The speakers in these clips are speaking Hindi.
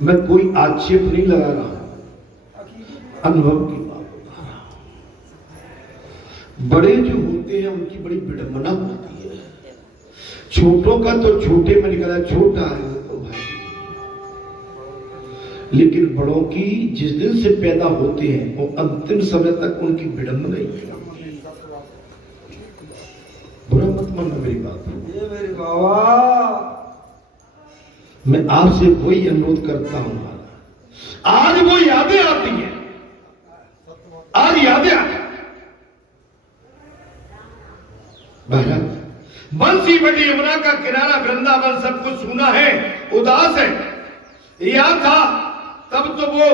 मैं कोई आक्षेप नहीं लगा रहा, अनुभव की बात बता रहा हूं। बड़े जो होते हैं उनकी बड़ी विडंबना होती है। छोटों का तो छोटे में निकला, छोटा है वो तो भाई, लेकिन बड़ों की जिस दिन से पैदा होते हैं वो अंतिम समय तक उनकी विडंबना ही है। बुरा मत मानना मेरी बात। ये मेरे बाबा, मैं आपसे वही अनुरोध करता हूं, आज वो यादें आती हैं, आज यादें आती हैं। बंसी बटी यमुना का किनारा, वृंदावन सब कुछ सुना है, उदास है। याद था तब तो वो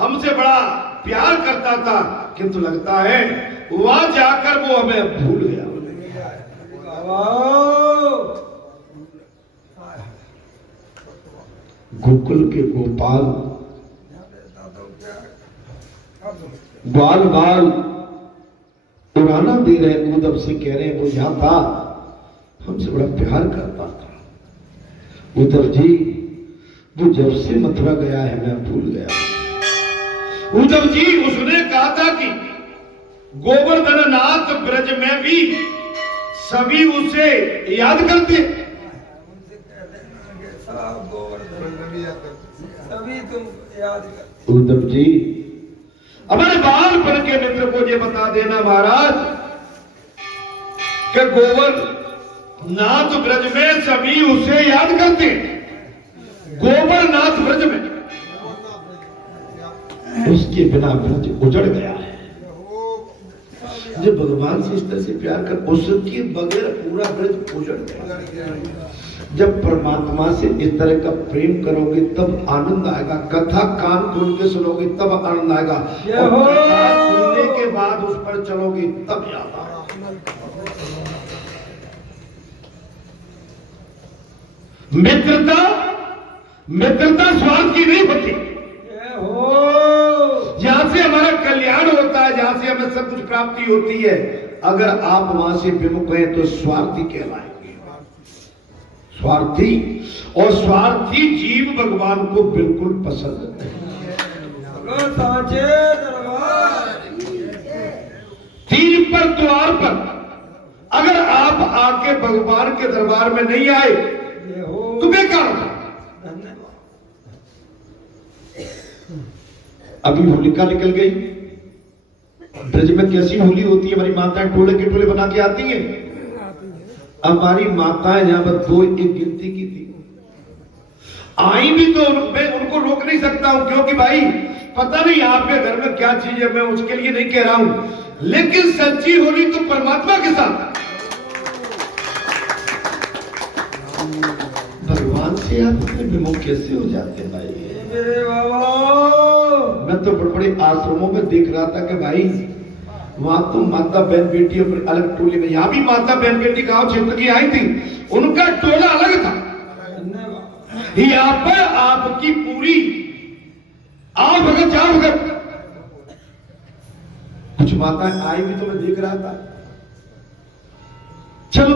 हमसे बड़ा प्यार करता था, किंतु लगता है वहां जाकर वो हमें भूल गया। गोकुल के गोपाल बाल बाल उड़ाना दे रहे, उद्धव से कह रहे हैं वो यहां था, हमसे बड़ा प्यार करता था। उद्धव जी वो जब से मथुरा गया है मैं भूल गया। उद्धव जी उसने कहा था कि गोवर्धन नाथ ब्रज में भी सभी उसे याद करते, सभी तुम याद करते। उद्धव जी हमारे बालपन के मित्र को ये बता देना महाराज कि गोवर्धनाथ ब्रज में सभी उसे याद करते। गोवर्धनाथ ब्रज में उसके बिना ब्रज उजड़ गया है। जब भगवान से इस तरह से प्यार कर, उसके बगैर पूरा ब्रज उजड़ गया। जब परमात्मा से इस तरह का प्रेम करोगे तब आनंद आएगा। कथा कान खोल के सुनोगे तब आनंद आएगा, और कथा सुनने के बाद उस पर चलोगे तब याद आएगा। मित्रता स्वार्थ की नहीं होती। जहां से हमारा कल्याण होता है, जहां से हमें सब कुछ प्राप्ति होती है, अगर आप वहां से विमुख हैं तो स्वार्थी कहलाएंगे। स्वार्थी, और स्वार्थी जीव भगवान को बिल्कुल पसंद नहीं। तीर पर द्वार पर अगर आप आके भगवान के दरबार में नहीं आए तो बेकार था। अभी होलिका निकल गई, ब्रज में कैसी होली होती है, हमारी माताएं टोले के टोले बना के आती हैं। हमारी माताएं यहां पर दो एक गिनती की थी, आई भी तो मैं उनको रोक नहीं सकता हूं, क्योंकि भाई पता नहीं आपके घर में क्या चीज है, मैं उसके लिए नहीं कह रहा हूं, लेकिन सच्ची होली तो परमात्मा के साथ। भगवान से आप अपने विमुख कैसे हो जाते हैं भाई? मेरे बाबा, मैं तो बड़े बड़े आश्रमों में देख रहा था कि भाई वहां तो माता बहन बेटी अपने अलग टोले में, यहाँ भी माता बहन बेटी गांव क्षेत्र की आई थी, उनका टोला अलग था। यहाँ पर आपकी पूरी आओ भगत जाओ भगत, कुछ माताएं आई भी तो मैं देख रहा था। चलो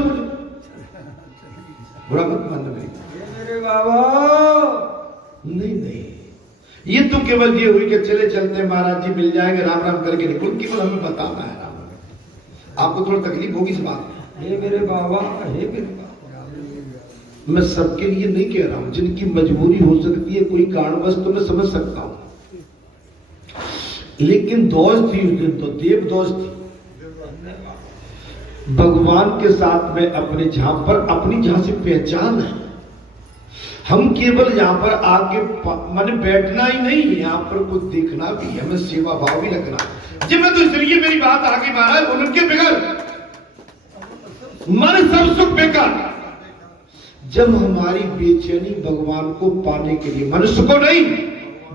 बुरा मत मानना मेरे बाबा। नहीं नहीं, ये तो केवल ये हुई कि चले चलते महाराज जी मिल जाएंगे, राम राम करके निकल, केवल हमें बताना है राम। आपको थोड़ा तकलीफ होगी इस बात में। हे मेरे बाबा, हे मेरे बाबा, मैं सबके लिए नहीं कह रहा हूं, जिनकी मजबूरी हो सकती है कोई कारणवश तो मैं समझ सकता हूं, लेकिन दोस्त थी उस दिन, तो देव दोस्त थी। भगवान के साथ में अपने जहां पर अपनी जहां से पहचान है, हम केवल यहाँ पर आके मैंने बैठना ही नहीं, यहाँ पर कुछ देखना भी है, हमें सेवा भाव भी रखना है। जी मैं तो इसलिए मेरी बात आगे महाराज, उनके बगैर मन सब सुख बेकार। जब हमारी बेचैनी भगवान को पाने के लिए, मनुष्य को नहीं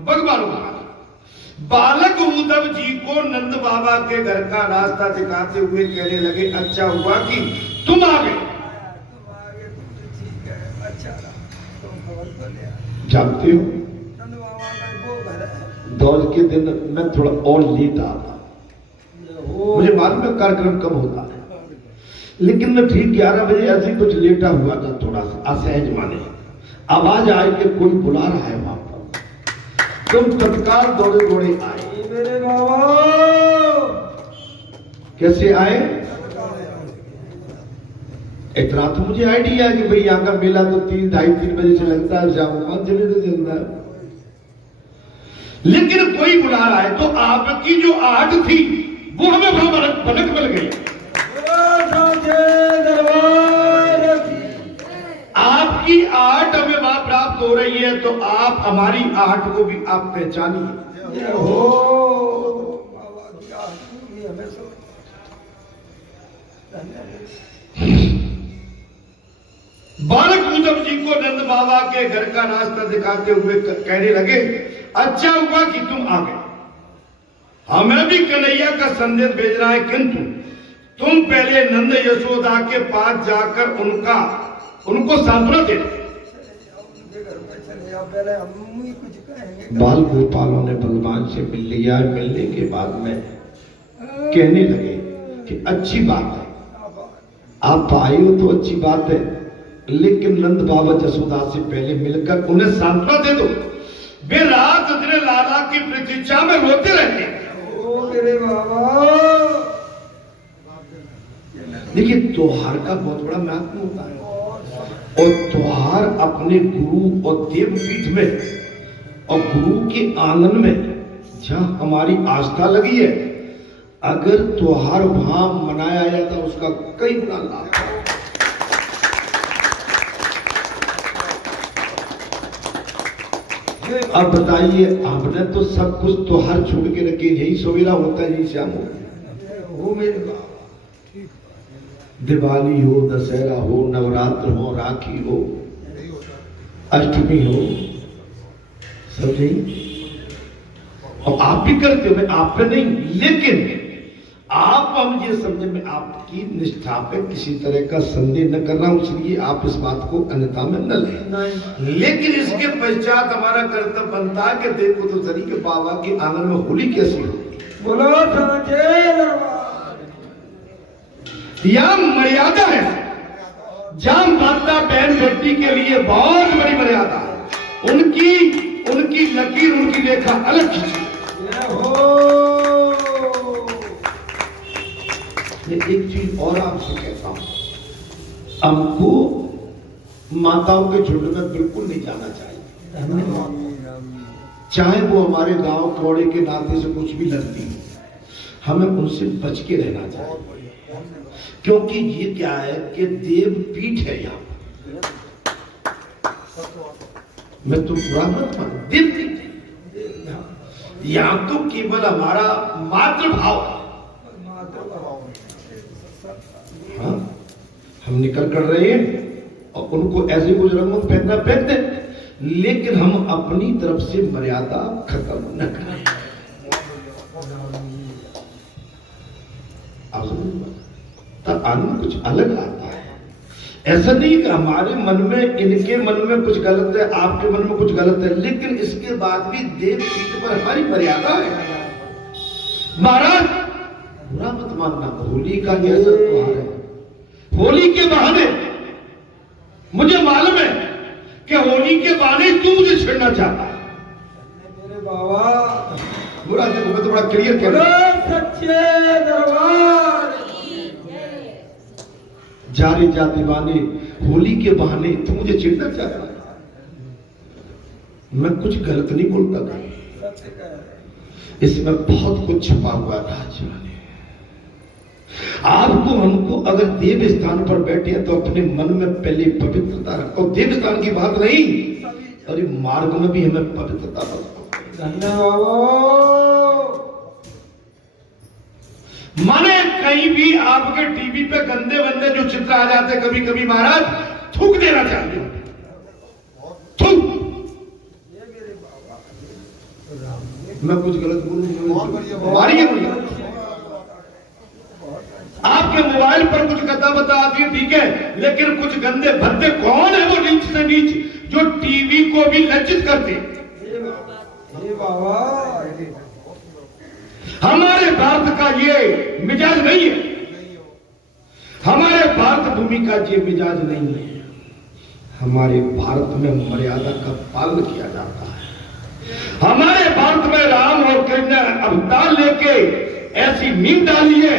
भगवान को, बालक उद्धव जी को नंद बाबा के घर का रास्ता दिखाते हुए कहने लगे, अच्छा हुआ कि तुम आ गए। जानते हो दौड़ के दिन मैं थोड़ा और लेट आता, मुझे मालूम है कार्यक्रम कम होता है, लेकिन मैं ठीक 11 बजे ऐसे कुछ लेटा हुआ था, थोड़ा सा असहज माने, आवाज आई कि कोई बुला रहा है वहां पर। तुम तत्काल दौड़े दौड़े आए। हे मेरे बाबा कैसे आए? इतना तो मुझे आइडिया है कि भाई यहाँ का मेला तो 3-2:30-3 बजे से लगता है, शाम को 5 बजे से चलता है। लेकिन कोई बुला रहा है तो आपकी जो आहट थी वो हमें वहां भनक मिल गई। आपकी आहट हमें वहां प्राप्त हो रही है, तो आप हमारी आहट को भी आप पहचानिए। बालक उद्धव जी को नंद बाबा के घर का रास्ता दिखाते हुए कहने लगे, अच्छा हुआ कि तुम आ गए, हमें भी कन्हैया का संदेश भेजना है, किंतु तुम पहले नंद यशोदा के पास जाकर उनको सांत्वना दे। बाल गोपालों ने भगवान से मिल लिया। मिलने के बाद में कहने लगे कि अच्छी बात है, आप आए हो तो अच्छी बात है, लेकिन नंद बाबा यशोदा से पहले मिलकर उन्हें सांत्वना दे दो। वे रात दिन लाला की प्रतीक्षा में रोते रहते हैं। ओ मेरे बाबा, देखिए त्योहार का बहुत बड़ा महत्व होता है, और त्योहार अपने गुरु और देवपीठ में और गुरु के आंगन में जहां हमारी आस्था लगी है, अगर त्योहार वहां मनाया जाता उसका कई गुना लाभ है। अब बताइए, हमने तो सब कुछ त्योहार छोड़ के रखे, यही सवेरा होता है, यही शाम हो मेरे बाबा। दिवाली हो, दशहरा हो, नवरात्र हो, राखी हो, अष्टमी हो, सब नहीं। और आप भी करते हो, मैं आप पे नहीं, लेकिन आप हम ये समझे मैं आपकी निष्ठा पे किसी तरह का संदेह न कर रहा हूं, इसलिए आप इस बात को अन्यथा में न लें। लेकिन इसके पश्चात हमारा कर्तव्य बनता है कि देखो तो सही के बाबा के आंगन में होली कैसी हो। बोलो यह मर्यादा है, जाम माता बहन बेटी के लिए बहुत बड़ी मर्यादा है। उनकी लकीर, उनकी रेखा अलग खींची। एक चीज और आपसे कहता हूं, हमको माताओं के झुंड में बिल्कुल नहीं जाना चाहिए, चाहे वो हमारे गांव कौड़े के नाते से कुछ भी लगती हो, हमें उनसे बच के रहना चाहिए। क्योंकि ये क्या है कि देव पीठ है यहाँ, मैं तो बुरा मत मान, देव पीठ यहाँ तो केवल हमारा मातृभाव। हाँ, हम निकल कर रहे हैं और उनको ऐसे कुछ रंगों फेंकना फेंक दे, लेकिन हम अपनी तरफ से मर्यादा खत्म न करें। तब आनंद कुछ अलग आता है। ऐसा नहीं कि हमारे मन में, इनके मन में कुछ गलत है, आपके मन में कुछ गलत है, लेकिन इसके बाद भी देव पीठ पर हमारी मर्यादा है। महाराज बुरा मत मानना, होली का ऐसा त्योहार है, होली के बहाने मुझे मालूम है कि होली के बहाने तू मुझे छेड़ना चाहता है। मेरे बाबा बुरा देखो, मैं तो बड़ा क्लियर कह रहा हूं, सच्चे दरबार जारे जा दीवाने, होली के बहाने तू मुझे छेड़ना चाहता है। मैं कुछ गलत नहीं बोलता था, इसमें बहुत कुछ छुपा हुआ था। आपको हमको अगर देव स्थान पर बैठे हैं तो अपने मन में पहले पवित्रता रखो। देव स्थान की बात नहीं, अरे मार्ग में भी हमें पवित्रता रखो। माने कहीं भी आपके टीवी पे गंदे बंदे जो चित्र आ जाते कभी कभी, महाराज थूक देना चाहते हो, थूक। मैं कुछ गलत बोलूं, मारिए मुझे। आपके मोबाइल पर कुछ गद्दा बता आती है, ठीक है, लेकिन कुछ गंदे भद्दे कौन है वो नीच से नीच जो टीवी को भी लज्जित करते। हमारे भारत का ये मिजाज नहीं है, हमारे भारत भूमि का ये मिजाज नहीं है। हमारे भारत में मर्यादा का पालन किया जाता है, हमारे ऐसी नींद डाली है,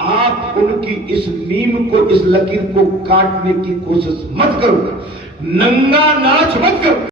आप उनकी इस नीम को, इस लकीर को काटने की कोशिश मत करो, नंगा नाच मत करो।